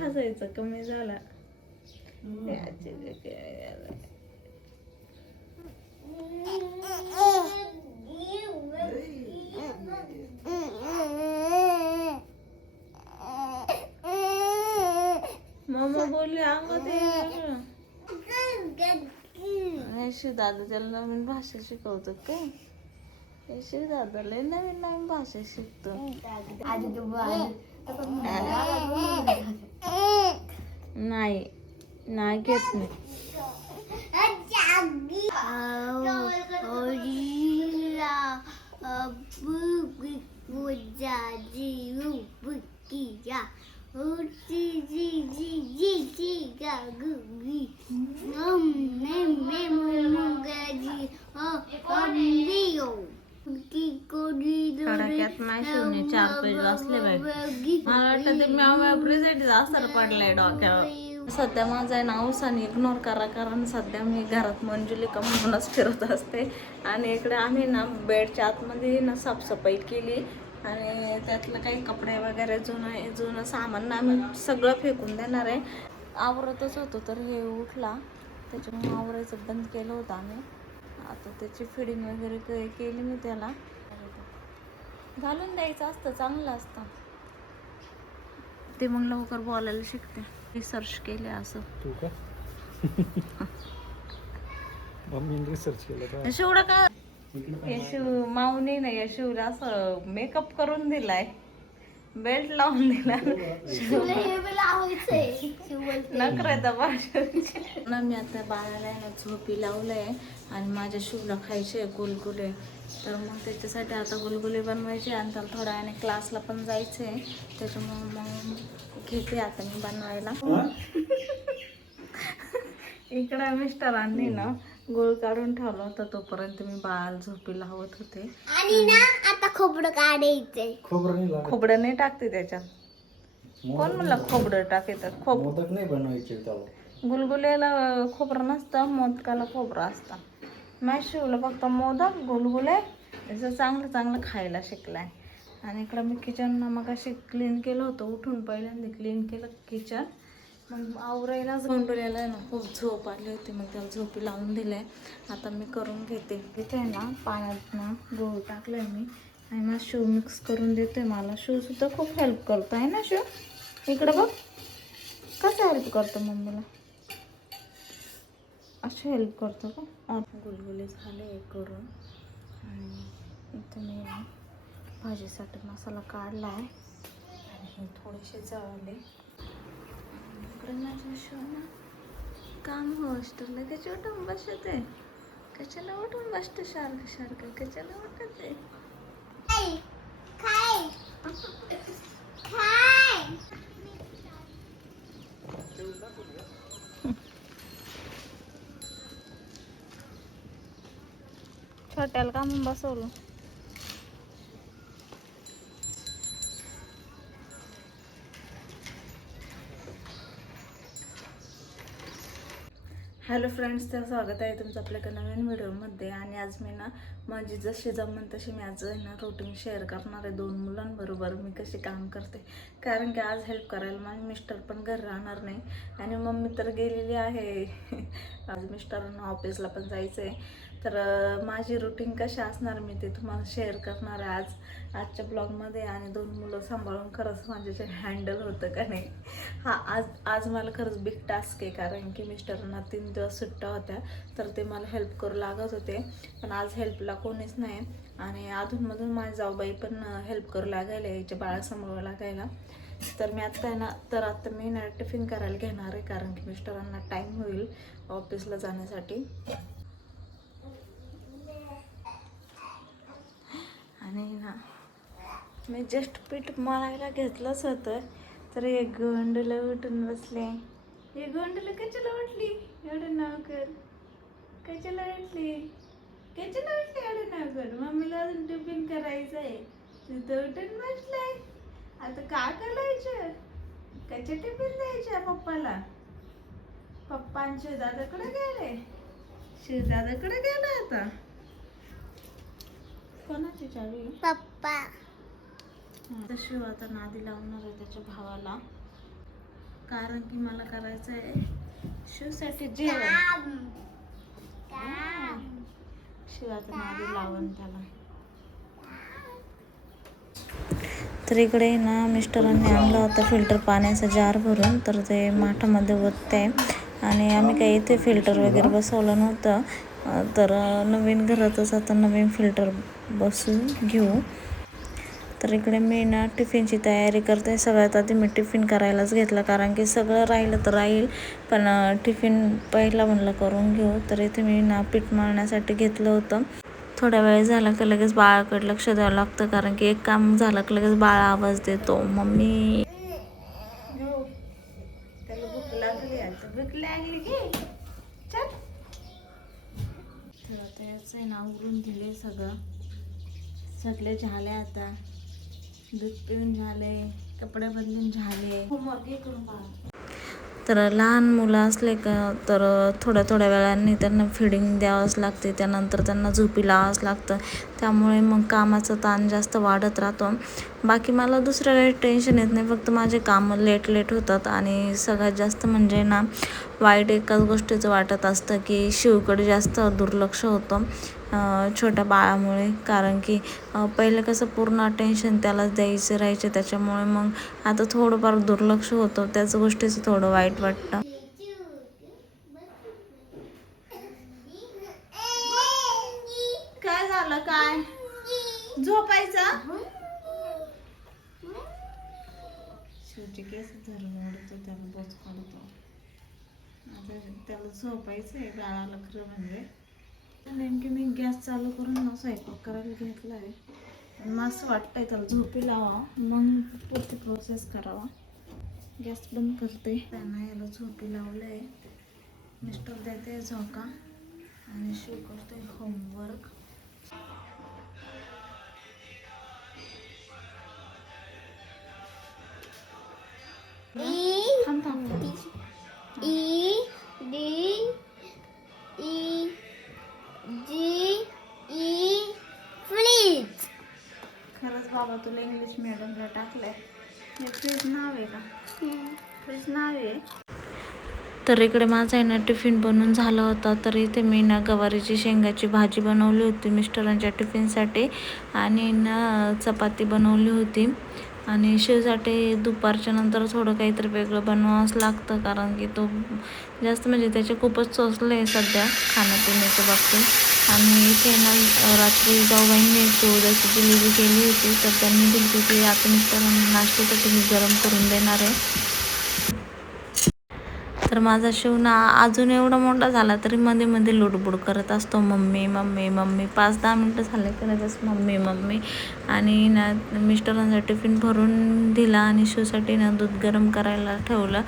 हसायचं कमी झाला. मम्मा बोलली अंगात यशू दादा त्याला नवीन भाषा शिकवतो काय? यशू दादा लय नवीन नवीन भाषा शिकतो. नाही नाही घेत मी. थोडक्यात माहिती 4 पेज वाचले बाई. मला वाटतं ते म्याव प्रेझेंट असर पडलाय डोक्यावर. सध्या माझा आहे ना उसाने इग्नोर करा, कारण सध्या मी घरात मंजुलिका म्हणूनच फिरत असते. आणि इकडे आम्ही ना बेडच्या आतमध्ये ना साफसफाई केली आणि त्यातलं काही कपडे वगैरे जुनं सामान ना आम्ही सगळं फेकून देणार आहे. आवरतच होतो तर हे उठला, त्याच्यामुळे आवरायचं बंद केलं होतं आम्ही. आता त्याची फिडिंग वगैरे केली मी. त्याला घालून द्यायचं असतं, चांगलं असतं ते, मग लवकर बोलायला शिकते. रिसर्च केले असं. तू का मम्मी रिसर्च केलं यशूला का यशू माऊनी ना यशूला असं मेकअप करून दिलाय, बेल्ट लावून दिला. नखरेता ना मी आता बाळाला झोपी लावलंय आणि माझ्या शूला खायचे गुलगुले, तर मग त्याच्यासाठी आता गुलगुले बनवायचे आणि त्याला थोड्या वेळाने क्लासला पण जायचं आहे. त्याच्यामुळे मग घेते आता मी बनवायला. इकडं मिस्टरांनी ना गुळ काढून ठेवला होता, तोपर्यंत मी बाळाला झोपी लावत होते. आणि ना आता खोबरं काढायचंय. खोबरं नाही टाकते त्याच्यात. कोण म्हणलं खोबरं टाकतात? मोदक नाही बनवायचे त्याला. गुलगुल्याला खोबरं नसतं, मोदकाला खोबरं असतं. माझ्या शिवला फक्त मोदक गुलगुले असं चांगलं चांगलं खायला शिकलाय. आणि इकडं मी किचन मग अशी क्लीन केलं होतं, उठून पहिल्यांदा क्लीन केलं किचन. मग आवरायला गोंडवल्याला ना खूप झोप आली होती, मग त्याला झोपी लावून दिले. आता मी करून घेते. इथे आहे ना पाण्यात ना गूळ टाकलंय मी आणि माझा शू मिक्स करून देतोय. मला शू सुद्धा खूप हेल्प करतो आहे ना. शू इकडं बघ कसं हेल्प करतो मम्मीला, असं हेल्प करतो का. गुलगुले झाले करून आणि इथं मी भाजीसाठी मसाला काढला आहे आणि हे थोडेसे जळले. इकडे माझ्या शो ना काम हो असतं, लगेच उठून बसत आहे. कशाला उठून बसतं सारखं सारखं, कशाला उठत आहे. छोट्याला का म्हणून बसवलं. हॅलो फ्रेंड्स, तर स्वागत आहे तुमचं आपल्या एका नवीन व्हिडिओमध्ये. आणि आज मी ना माझी जशी जमन तशी मी आज ना रुटीन शेअर करणार आहे 2 मुलांबरोबर मी कशी काम करते. कारण की आज हेल्प करायला माझे मिस्टर पण घरी राहणार नाही आणि मम्मी तर गेलेली आहे. आज मिस्टरांना ऑफिसला पण जायचं आहे. तर माझी रुटीन कशी असणार मी ते तुम्हाला शेअर करणार आहे आजच्या ब्लॉगमध्ये. आणि 2 मुलं सांभाळून खरंच माझ्याचे हँडल होतं का नाही. आज मला खरंच बिग टास्क आहे, कारण की मिस्टरांना 3 दिवस सुट्ट्या होत्या तर ते मला हेल्प करू लागत होते. पण आज हेल्पला कोणीच नाही आणि अधूनमधून माझी जाऊबाई पण हेल्प करू लागायला, याच्या बाळा सांभाळू लागायला. तर मी आता मी ना टिफिन करायला घेणार आहे, कारण की मिस्टरांना टाईम होईल ऑफिसला जाण्यासाठी. आणि ना मी जस्ट पीठ मळायला घेतलंच होतं तर एक गोंडलं उठून बसले. हे गोंडलं कशाला उठली एवढं नाव कर, कशाला उठली एवढं नाव कर. मम्मीला अजून टिफिन करायचं आहे, तिथं उठून बसलाय. आता काय करायचं, कशा टिफिन द्यायच्या पप्पाला. पप्पा शिवदादाकडे गेले, शिवदादाकडे गेला. आता कोणाची चावी? पप्पा. शिव आता नादी लावणार आहे त्याच्या भावाला, कारण की मला करायचं आहे शिवसाठी जेवण. शिवाचं नादी लावून त्याला. तर इकडे ना मिस्टरांनी आणला होता फिल्टर पाण्याचा जार भरून, तर ते माठामध्ये ओतते आहे. आणि आम्ही काही इथे फिल्टर वगैरे बसवलं नव्हतं, तर नवीन घरातच आता नवीन फिल्टर बसवून घेऊ. तर इकडे मी ना टिफिनची तयारी करते. सगळ्यात आधी मी टिफिन करायलाच घेतला, कारण की सगळं राहिलं तर राहील, पण टिफिन पहिला म्हणलं करून घेऊ. तर इथे मी ना पीठ मळण्यासाठी घेतलं होतं. थोडा वेळ झाला की लगेच बाळाकडे लक्ष द्यावं लागतं, कारण की एक काम झालं की लगेच बाळ आवाज देतो, मम्मी. त्याला भूक लागली, आता भूक लागली की चल. त्याचं आहे ना उरून दिले सगळं, सगळे झाले. आता दूध पिऊन झाले, कपडे बदलून झाले. होमवर्क हे करून बाळा. तर लहान मुलं असले का तर थोड्या वेळाने त्यांना फिडिंग द्यावंच लागते, त्यानंतर त्यांना झोपी लावावंच लागतं. त्यामुळे मग कामाचा ताण जास्त वाढत राहतो. बाकी मला दुसरं काही टेन्शन येत नाही, फक्त माझे कामं लेट होतात. आणि सगळ्यात जास्त म्हणजे ना वाईट एकाच गोष्टीचं वाटत असतं की शिवकडे जास्त दुर्लक्ष होतं छोट्या बाळामुळे. कारण की पहिलं कसं पूर्ण टेन्शन त्यालाच द्यायचे राहायचे, त्याच्यामुळे मग आता थोडंफार दुर्लक्ष होतं. त्याच गोष्टीचं थोडं वाईट वाटतं. काय झालं, काय झोपायचं? शिवचे केस धरून ओढतो, त्याला बोच काढतो. आता त्याला झोपायचं आहे बाळाला खरं म्हणजे. नेमकी मी गॅस चालू करून ना स्वयंपाक करायला घेतला आहे. मला असं वाटतंय त्याला झोपी लावा, मग पुढची प्रोसेस करावा. गॅस बंद करते. त्यांना याला झोपी लावलं आहे. मिस्टर देते झोका आणि शिव करते होमवर्क. खरंच बाबा तुला इंग्लिश मीडियमला टाकलंय. हे फ्रीज नाव आहे का? फ्रीज नाव आहे. तर इकडे माझा आहे ना टिफिन बनवून झाला होता. तर इथे मी ना गवारीची शेंगाची भाजी बनवली होती मिस्टरांच्या टिफिनसाठी, आणि ना चपाती बनवली होती. आणि शिवसाठी दुपारच्या नंतर थोडं काहीतरी वेगळं बनवावंच लागतं, कारण की तो जास्त म्हणजे त्याचे खूपच चोचलं आहे सध्या खाण्यापिण्याच्या बाबतीत. आणि इथे ना रात्री जाऊबाईंनी उद्याची जिलेबी केली होती, तर त्यांनी दिली होती. आता मिस्टरांना नाश्त्यासाठी मी गरम करून देणार आहे. तर माझा शिव ना अजून एवढा मोठा झाला तरी मध्ये मध्ये लुडबुड करत असतो, मम्मी मम्मी मम्मी. 5-10 मिनटं झाले करतच मम्मी मम्मी. आणि ना मिस्टरांचा टिफिन भरून दिला आणि शिवसाठी ना दूध गरम करायला ठेवलं.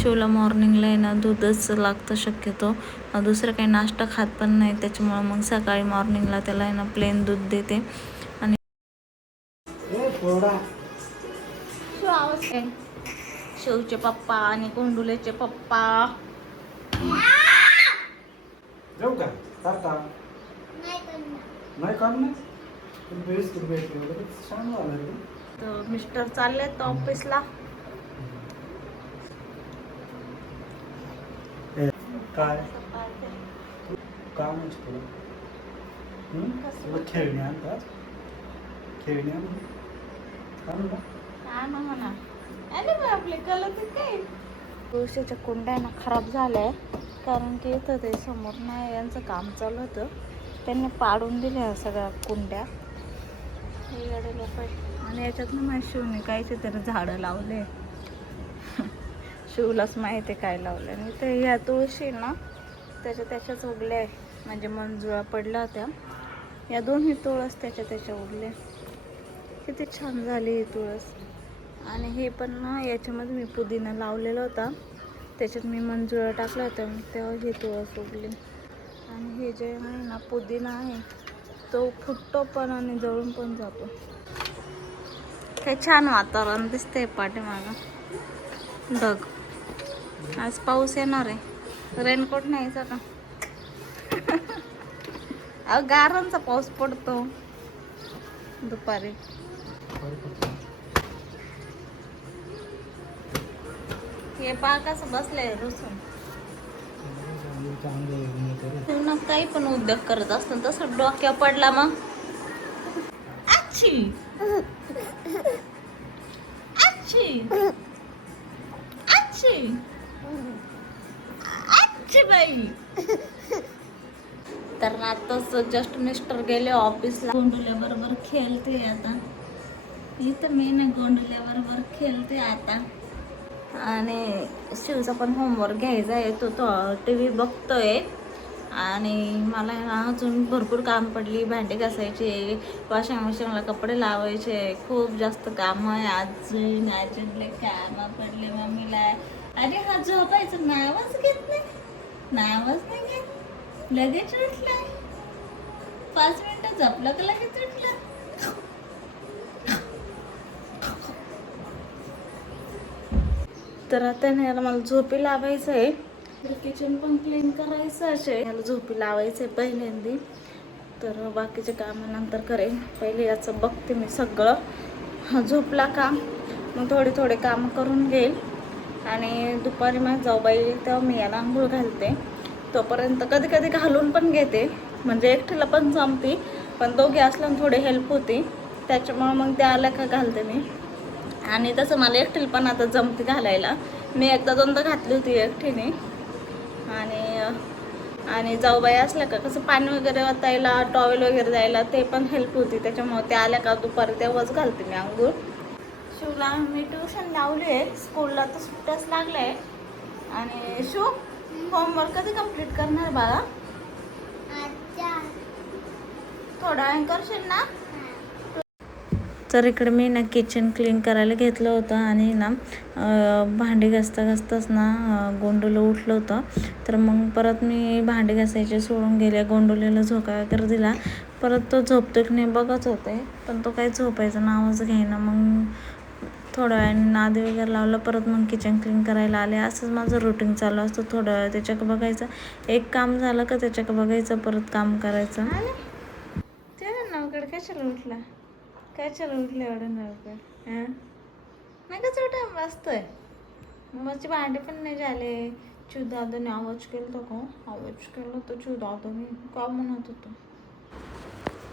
शिवला मॉर्निंगला आहे ना दूधच लागतं शक्यतो, दुसरं काही नाश्ता खात पण नाही, त्याच्यामुळं मग सकाळी मॉर्निंगला त्याला आहे ना प्लेन दूध देते. आणि शिवचे पप्पा आणि कोंडुलेचे पप्पा. जाऊ का टाटा? नाही काढणार छान झालं. तर मिस्टर चाललेत ऑफिसला. काय काम असतं खेळणे आणतात, खेळणे म्हणा. आणि मग आपले कलर काय तुळशीच्या कुंड्या ना खराब झाल्या, कारण की इथं ते समोर ना यांचं काम चालू होतं, त्यांनी पाडून दिल्या सगळ्या कुंड्या. हे एवढे लोक आहेत. आणि याच्यात ना माझ्या शिवने काहीचे तरी झाडं लावले. शिवलाच माहिती काय लावलं. आणि ते ह्या तुळशी ना त्याच्याच उगल्या आहे, म्हणजे मंजुळा पडल्या होत्या. या दोन्ही तुळस त्याच्या उगल्या. किती छान झाली ही तुळस. आणि हे पण ना याच्यामध्ये मी पुदिना लावलेला होता, त्याच्यात मी मंजुळा टाकला होता, तेव्हा हे तुळस उगली. आणि हे जे आहे ना पुदिना आहे तो फुटतो पण आणि जळून पण जातो. हे छान वातावरण दिसतंय पाठीमागं. ढग. आज पाऊस येणार आहे. रेनकोट न्यायचा का? गारांचा पाऊस पडतो दुपारी. हे पहा कसं बसलंय रुसून. तू ना काही पण उद्योग करत असतो तसं डोक्या पडला मग. अच्छी अच्छी अच्छी अच्छी बाई. तर आताच जस्ट मिस्टर गेले ऑफिसला. गोंडुल्या बरोबर खेळते आता. इथं मी ना गोंडुल्या बरोबर खेळते आता. आणि शिवचा पण होमवर्क घ्यायचा आहे. तो TV बघतोय. आणि मला अजून भरपूर काम पडली. भांडी घासायचे, वॉशिंग मशीनला कपडे लावायचे, खूप जास्त काम आहे अजून. अजूनले काम पडले मम्मीला. अरे हा झोपायचं नावच घेत नाही. नावच नाही घेत. लगेच उठलाय. 5 मिनिटं झोपलं का लगेच उठला. तर आता याला मला झोपी लावायचं आहे. किचन पण क्लीन करायचं आहे. याला झोपी लावायचं आहे पहिल्यांदी. तर बाकीचे कामं नंतर करेन. पहिले याचं बघते मी सगळं. हा झोपला का मग थोडे कामं करून घेईल. आणि दुपारी मग जाऊ बाई तेव्हा मी याला आंघोळ घालते. तोपर्यंत कधी कधी घालून पण घेते. म्हणजे एकटीला पण जमते. पण दोघे असल्यानं थोडी हेल्प होती. त्याच्यामुळं मग ते आल्या का घालते मी. आणि तसं मला एकटीला पण आता जमते घालायला. मी एकदा दोनदा घातली होती एकटीने. आणि जाऊबाई असल्या का कसं पाणी वगैरे वाचायला, टॉवेल वगैरे द्यायला ते पण हेल्प होती. त्याच्यामुळे ते आल्या का दुपारी तेव्हाच घालते मी आंघोळ. शिवला मी ट्युशन लावली आहे. स्कूलला तर सुट्ट्याच लागल्या आहे. आणि शिव होमवर्क कधी कंप्लीट करणार बाळा? थोडा वेळ करशील ना? तर इकडे मी ना किचन क्लीन करायला घेतलं होतं. आणि ना भांडी घासताच ना गोंडूला उठलं होतं. तर मग परत मी भांडी घासायचे सोडून गेले. गोंडूलीला झोका वगैरे दिला. परत तो झोपतो की नाही बघत होते. पण तो काही झोपायचं नावच घेईना. मग थोड्या वेळाने नादी वगैरे लावलं. परत मग किचन क्लीन करायला आले. असंच माझं रुटीन चालू असतं. थोडा वेळ त्याच्याकडे बघायचं. एक काम झालं का त्याच्याकडे बघायचं, परत काम करायचं. त्याला नावकडे कशाला उठला? कशाला उठले एवढं लवकर? नकाच उठा बसतोय. माझी भांडे पण नाही झाले. दादाने आवाज केला का? आवाज केला तर दादाने का म्हणत होतो.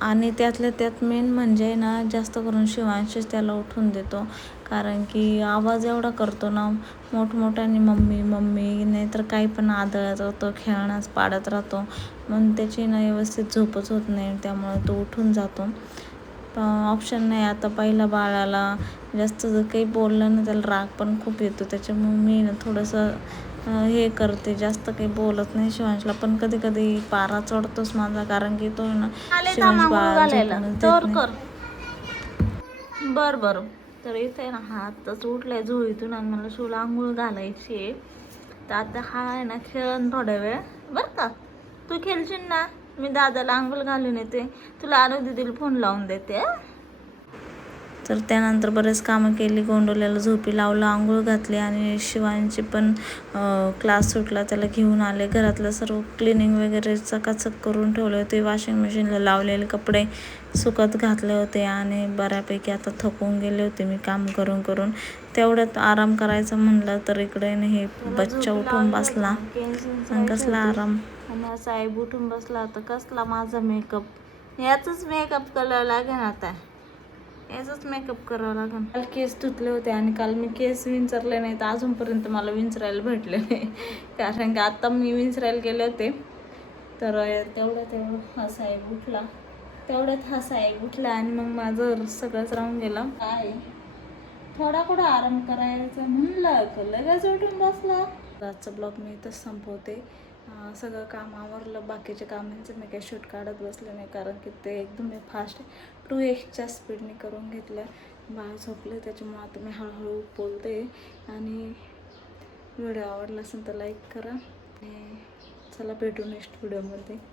आणि त्यातल्या त्यात मेन म्हणजे ना जास्त करून शिवांशीच त्याला उठून देतो. कारण की आवाज एवढा करतो ना मोठमोठ्याने, मम्मी मम्मी, नाहीतर काही पण आदळत राहतो, खेळण्यास पाडत राहतो. मग त्याची ना व्यवस्थित झोपच होत नाही. त्यामुळे तो उठून जातो. ऑप्शन नाही. आता पहिला बाळाला जास्त जर काही बोललं ना त्याला राग पण खूप येतो. त्याच्यामुळे मी ना थोडंसं हे करते, जास्त काही बोलत नाही शिवांशला. पण कधी कधी पारा चढतोच माझा. कारण की तो ना शिवांश बाळाला बरं. तर इथे ना हा आत्ताच उठलाय झोळीतून. आणि मला शिवला आंघोळ घालायची आहे. तर आता हा आहे ना खेळन थोड्या वेळ बरं का. तू खेळशील ना, मी दादाला आंघोळ घालून येते. तुला आरो दीदीला फोन लावून देते. तर त्यानंतर बरेच कामं केली. गोंडोल्याला झोपी लावलं, आंघोळ घातली. आणि शिवांची पण क्लास सुटला, त्याला घेऊन आले. घरातलं सर्व क्लिनिंग वगैरे चकाचक करून ठेवले होते. वॉशिंग मशीनला लावलेले कपडे सुकत घातले होते. आणि बऱ्यापैकी आता थकून गेले होते मी काम करून. तेवढ्यात आराम करायचं म्हणलं तर इकडे हे बच्चा उठून बसला. कसला आराम. आणि साहेब उठून बसला तर कसला माझा मेकअप. याचाच मेकअप करायला लागेल आता. याचाच मेकअप करावा लागेल. काल केस धुतले होते. आणि काल मी केस विंचरले नाही. तर अजूनपर्यंत मला विंचरायला भेटले नाही. कारण की आता मी विंचरायला गेले होते. तर तेवढ्यात हा साहेब उठला. आणि मग माझं सगळंच राहून गेलं. काय थोडा कुठं आराम करायचा म्हणलं तर लगेच उठून बसला. आजचा ब्लॉग मी इथंच संपवते. सगळं काम आवरलं. बाकीच्या कामांचं मी काही शूट काढत बसले नाही. कारण की ते एकदम मी फास्ट 2x स्पीडने करून घेतलं. बाळ झोपले त्याच्यामुळे आता मी हळूहळू बोलते. आणि व्हिडिओ आवडला असेल तर लाईक करा. आणि चला भेटू नेक्स्ट व्हिडिओमध्ये.